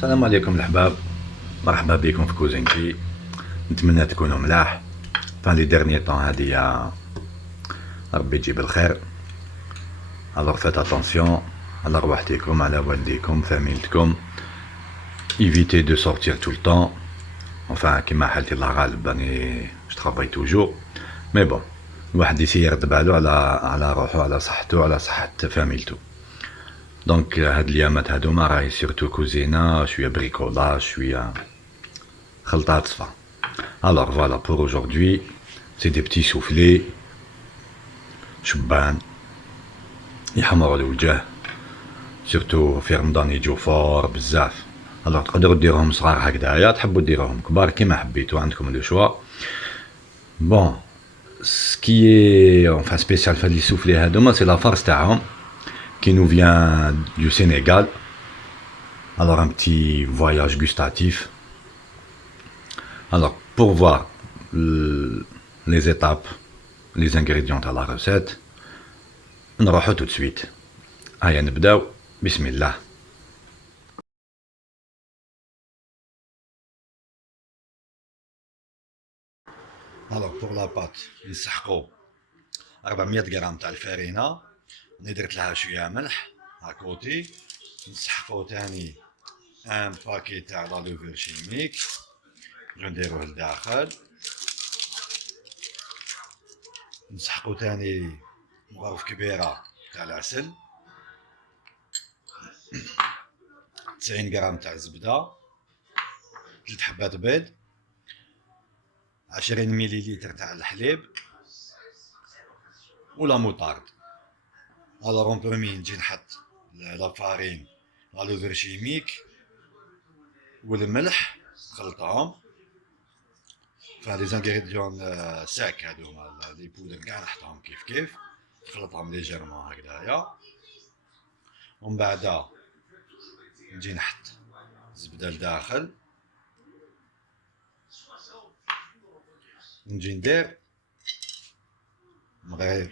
السلام عليكم الحباب، مرحبا بكم في كوزينتي. نتمنى تكونوا ملاح فان لي ديرني طون هاديا، ربي يجيب الخير. الوغ فات اتونسيون على رواحتكم، على والديكم، فاميلتكم. ايفيتي دو سورتير تو الطون، انفان كيما حالتي الله غالب راني جترافاي توجور، مي بون الواحد يسي يرد بالو على روحو، على صحتو، على صحة فاميلتو. دونك هاد اليامات هادوما راهي سيرتو كوزينة، شوية بريكولاج، شوية خلطات صفا. Alors voilà, pour aujourd'hui, c'est des petits soufflés شبان يحمروا الوجه، سيرتو في رمضان يجو فور بزاف. alors تقدروا ديروهم صغار هكذايا، تحبوا ديروهم كبار كيما حبيتوا، عندكم لو شوا. bon ce qui est enfin spécial في هاد لي سوفلي هادوما سي لا فارس تاعهم qui nous vient du Sénégal. alors un petit voyage gustatif. alors pour voir les étapes, les ingrédients de la recette, نروحو tout de suite. هيا نبداو، بسم الله. alors pour la pâte نسحقو 400 غرام تاع الفارينة، درت لها شوية ملح هاكوتي. نسحقو تاني ان باكي تاع لا لوفور شيميك، نديروه لداخل. نسحقو تاني مغرف كبيرة تاع العسل، 90 غرام تاع الزبدة، 3 حبات بيض، 20 مليلتر تاع الحليب ولا موطارد. الوغ اون برومي نجي نحط لا فارين، لا لوفر شيميك والملح، نخلطهم. فان لي زانغريديون ساك هادوما لي بودر كاع نحطهم كيف كيف، نخلطهم ليجيرمون هكذايا. ومن بعد نجي نحط الزبده لداخل، نجي ندير مغرب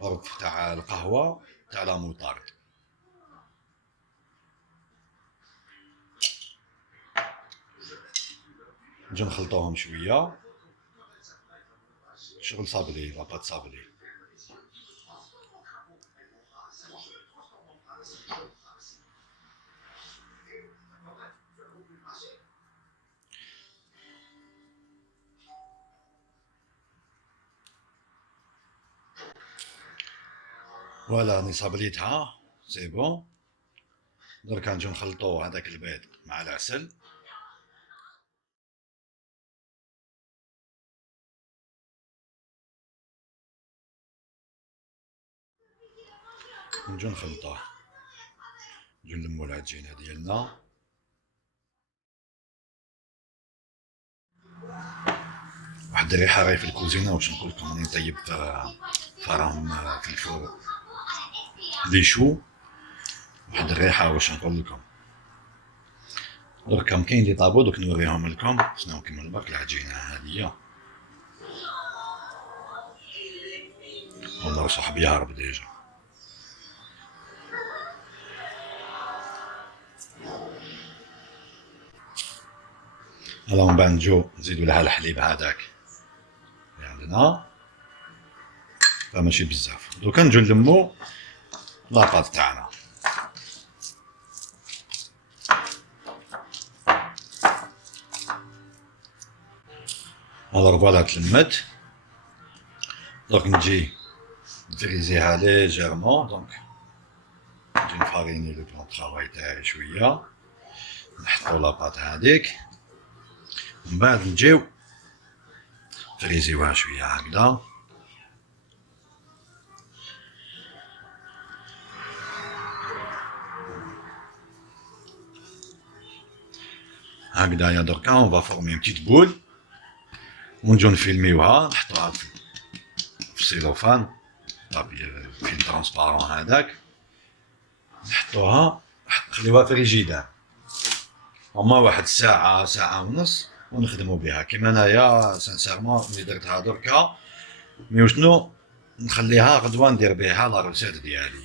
غرف تاع القهوه تاع لا موطارد. نجي نخلطوهم شويه، شغل صابلي، لاباط صابلي. فوالا راني صابليتها سي بون. دركا نجيو نخلطو هذاك البيض مع العسل، نجيو نخلطوه، نجيو نلمو العجينه ديالنا. واحد الريحه راهي في الكوزينه، واش نقول لكم راني نطيب فراهم في الفور لي شو. واحد الريحه واش نقول لكم. دركا كاين لي طابو، دوك نوريهم لكم شنو كيما برك العجينه هادية. والله صاحبي يهرب ديجا. هلا من بعد نجو نزيدو لها الحليب هذاك اللي عندنا، فماشي بزاف. دوكا نجو نلمو لاباط تاعنا. الوغ فوالا تلمت. دونك نجي نفريزيها ليجيرمون، دونك نجي نفاريني لو بلون طرافاي تاعي شويه، نحطو لاباط هاديك، من بعد نجيو نفريزيوها شويه هكذا. هكذايا دركا اون فا فورمي بتيت بول، ونجو نفيلميوها، نحطوها في السيلوفان، فيلم ترونسبارون هذاك، نحطوها نخليوها في الفريجيدار هما واحد ساعة، ساعة ونص، ونخدمو بها. كيما انايا سانسيرمون ملي درتها دركا، مي وشنو نخليها غدوة ندير بها لا روسيت ديالي.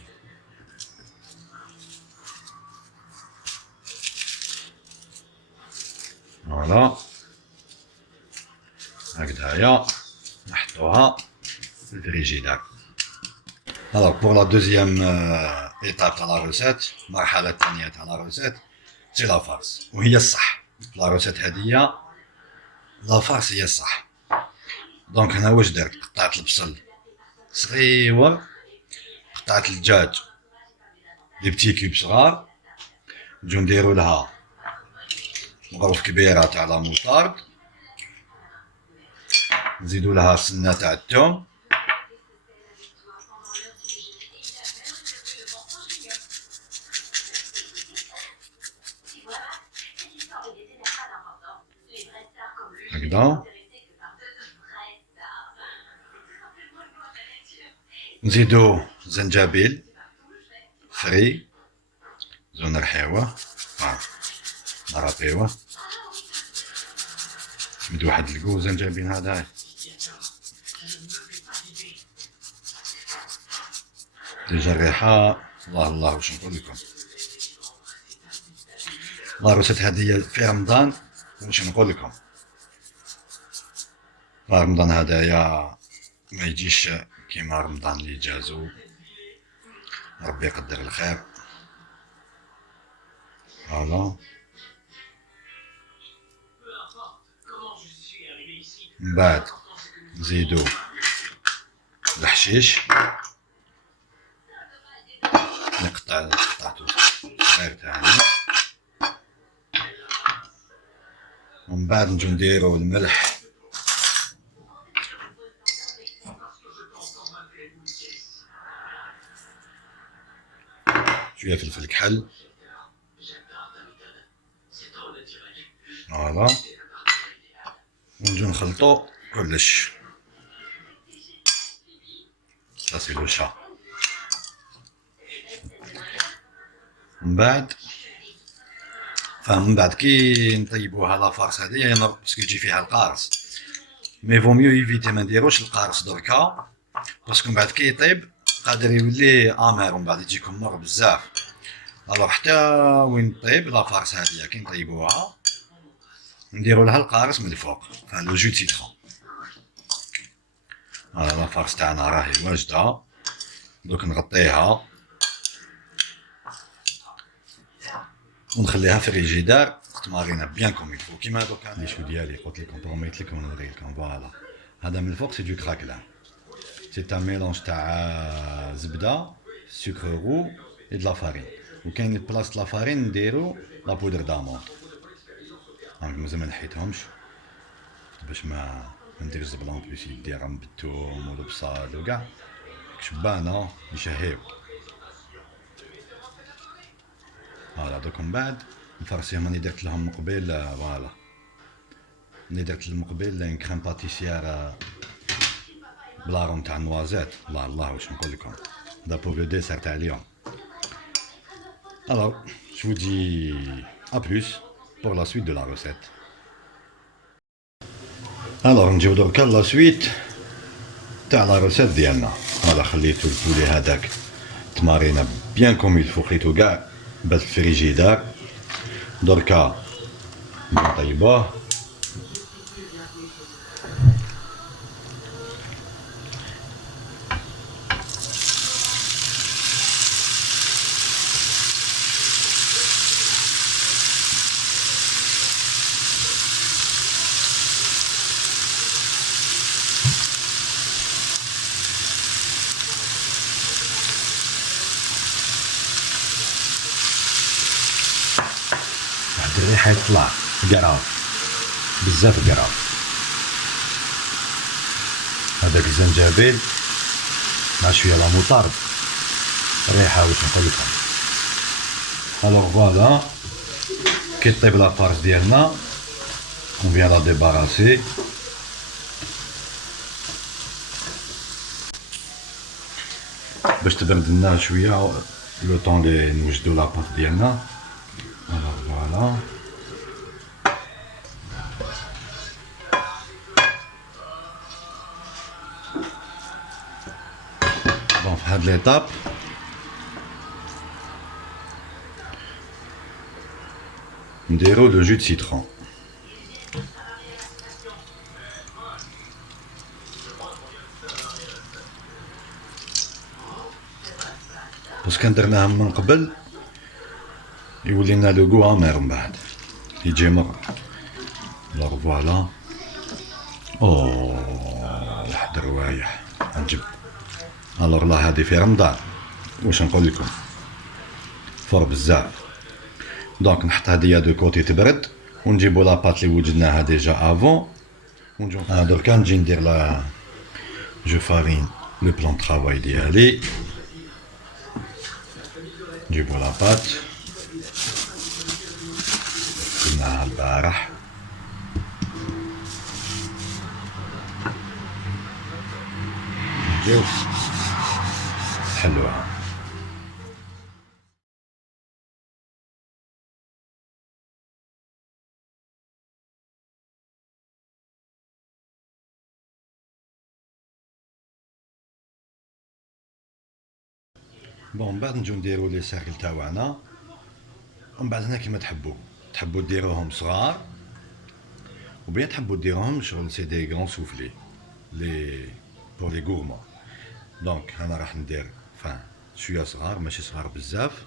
فوالا هكذايا نحطوها في الفريجيدار. Alors pour la deuxième étape de la recette, المرحلة الثانية تاع la recette, c'est la farce وهي الصح. la recette هذيا la farce هي الصح. دونك هنا واش درت؟ قطعت البصل صغيور، قطعت الدجاج دي بتي كيوب صغار، نجيو نديرو لها مغروف كبيرة تاع لا موطارد، نزيدو لها سنة تاع الثوم، هكذا نزيدو زنجبيل فري، نزيدو نرحيوه نرطيوه، نمدو واحد الكو زنجبيل هذا ديجا الريحة الله واش نقول لكم. لا روسيت هذه في رمضان واش نقول لكم، رمضان هدايا ما يجيش كيما رمضان اللي جازو، ربي يقدر الخير. فوالا من بعد نزيدو الحشيش قطعتو صغير تاعنا، ومن بعد نجو نديرو الملح شويه فلفل كحل، فوالا ونجو نخلطو كلش. سي لو شا. من بعد كي نطيبوها لافارس هادي باسكو يجي فيها القارص، مي فو ميو ايفيتي ما نديروش القارص دركا، باسكو من بعد كي يطيب قادر يولي امير ومن بعد يجيكم مر بزاف. الوغ حتى وين طيب لافارس هادي كي نطيبوها نديرو لها القارص من الفوق، لو جو سيترون. فوالا لافارس تاعنا راهي واجده، دوك نغطيها ونخليها في الفريجيدار تمارينا بيان كوم يلفو. كيما دوكا لي شو ديالي قلت لكم بروميت لكم ونوريلكم. فوالا هذا من الفوق سي دو كراكلان، سي ان ميلونج تاع زبده سكر رو اي د لا فارين، وكاين بلاصه لا فارين نديرو لا بودر دامون. هاك مازال ما نحيتهمش باش ما ندير الزبلون بليس يديرهم بالثوم والبصل وكاع شبانه يشهيو. فوالا دوك من بعد نفرسيهم. راني درت لهم من قبيل فوالا راني درت من قبيل ان كريم باتيسيير بلاروم تاع النوازيت. الله واش نقول لكم، هذا بور لو ديسير تاع اليوم. Alors, je vous dis à plus pour la suite de la recette. Alors, نجيو دركا لا سويت تاع لا روسيت ديالنا. فوالا خليتو البولي هذاك تمارينا بيان كوم يلفو، خليتو كاع بات في الفريجيدار. دركا نطيبوه. الريحة يطلع قراف بزاف قراف. هذاك الزنجبيل مع شويه لا موطارد ريحه واش نقول لكم. الوغ فوالا كي طيب لا فارس ديالنا اون فيان لا ديباراسي. باش تبرد لنا شويه لو طون لي نوجدو لاباط ديالنا. فوالا بون في هاد ليطاب نديرو لو جو د سيترون. بس كان درناهم من قبل يولي لنا لو كو امير من بعد يجي مر. الوغ فوالا. اوه واحد الروايح عجب. الوغ لا هادي في رمضان واش نقول لكم فور بزاف. دونك نحط هاديا دو كوتي تبرد ونجيبو لاباط لي وجدناها ديجا افون ونجو دركا نجي ندير لا جو فارين لو بلان طرافاي ديالي. نجيبو لاباط قلناها البارح نجيو نحلوها. بون من بعد نجيو نديرو لي سيركل تاوعنا ومن بعد هنا كيما تحبو ديروهم صغار وبيان تحبو ديروهم شغل سي دي غون سوفلي لي بور لي غورمون. دونك انا راح ندير فان شويه صغار ماشي صغار بزاف.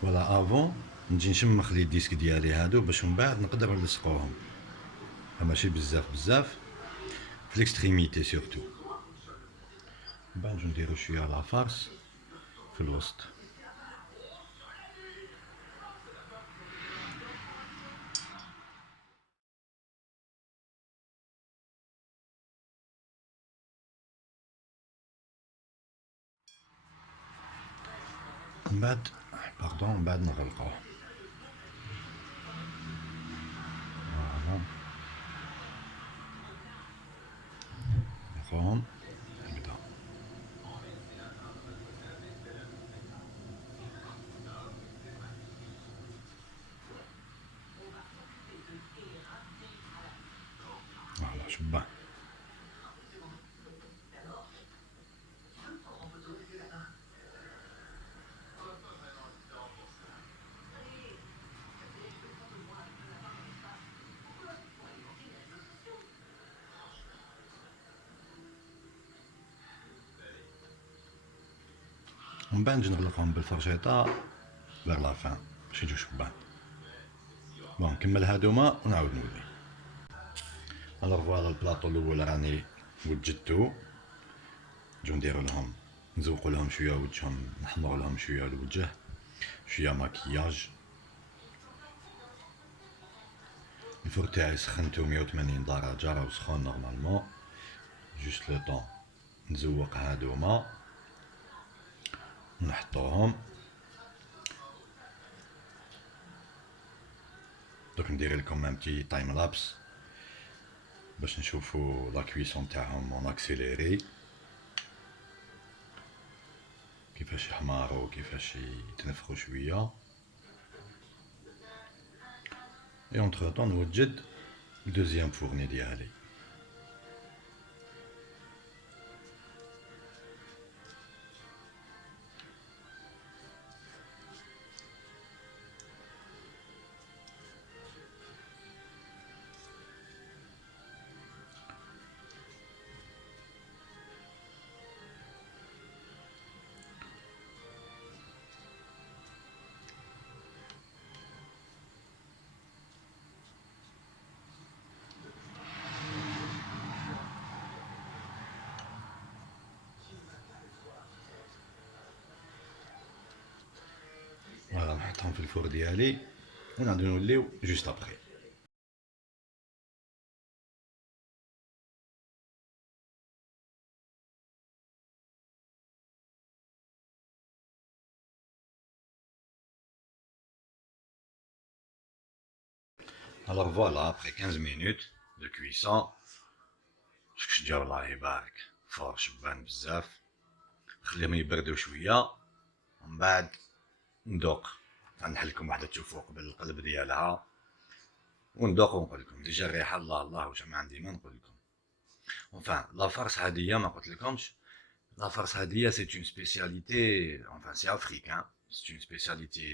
فوالا افون نجي نشمخ لي ديسك ديالي هادو باش من بعد نقدر نلصقوهم ماشي بزاف في ليكستريميتي سورتو. من بعد نجو نديرو شويه لا فارس في الوسط. من بعد باردون من بعد نغلقوه. فوالا نغلقوهم هكدا. فوالا شبان. ومن بعد نجي نغلقهم بالفرشيطه فيغ لا فان باش يجيو شبان. بون نكمل هادوما ونعاود نولي. الوغ فوالا البلاطو الاول راني وجدتو. نجو نديرو لهم نزوقو لهم شويه وجههم نحمرو لهم شويه الوجه شويه ماكياج. الفور تاعي سخنتو 180 درجه راهو سخون نورمالمون. جوست لو طون نزوق هادوما ونحطوهم. دوك ندير لكم ان بتي تايم لابس باش نشوفو لا كويسون تاعهم اون اكسيليري كيفاش يحمارو كيفاش يتنفخو شويه. اي اونتر طون نوجد الدوزيام فورني ديالي. فوالا نحطهم في الفور ديالي ونعاودو نوليو جوست ابخي. الوغ فوالا ابخي 15 مينوت دو كويسون شكش جاو الله يبارك فور شبان بزاف. خليهم يبردو شويه ومن بعد ندوق. غنحلكم واحده تشوفو قبل القلب ديالها وندوق ونقول لكم ديجا الريحه الله الله واش ما عندي ما نقول لكم. enfin لا فارس هاديه ما قلت لكمش. لا farce hadia, c'est une spécialité, enfin c'est africain, c'est une spécialité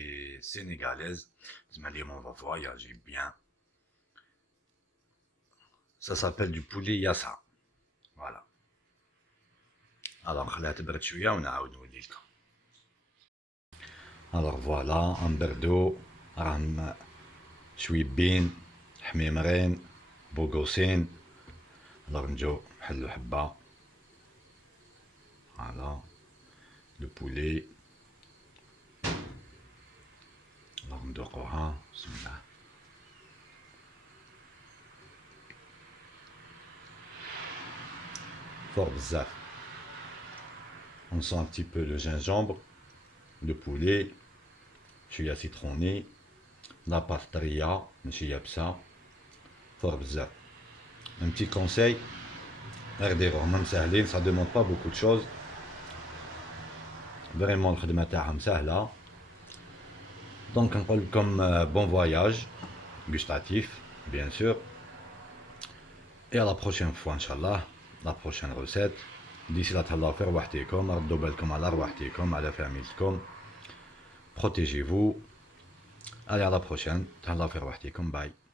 sénégalaise. On va voyager bien. Ça s'appelle du poulet yassa. Voilà. الوغ نخليها تبرد شويه ونعاود نولي لكم. الوغ فوالا نبردو راهم شويبين حميمرين بوغوسين. الوغ نجو نحلو حبه. فوالا لو بولي. الوغ ندوقوها بسم الله. fort بزاف. On sent un petit peu le gingembre, le poulet, شوية citronné, la pâte طرية ماشي يابسة. fort بزاف. Un petit conseil, غير ديروه ما مساهلين, ça demande pas beaucoup de choses. Vraiment الخدمة تاعهم سهلة. Donc نقول لكم bon voyage gustatif bien sûr. Et à la prochaine fois Inch'Allah, la prochaine recette. D'ici là تهلاو في رواحتكم, ردوا بالكم على رواحتكم على فاميلتكم. Protégez-vous. Allez à la prochaine. تهلاو في رواحتكم. Bye.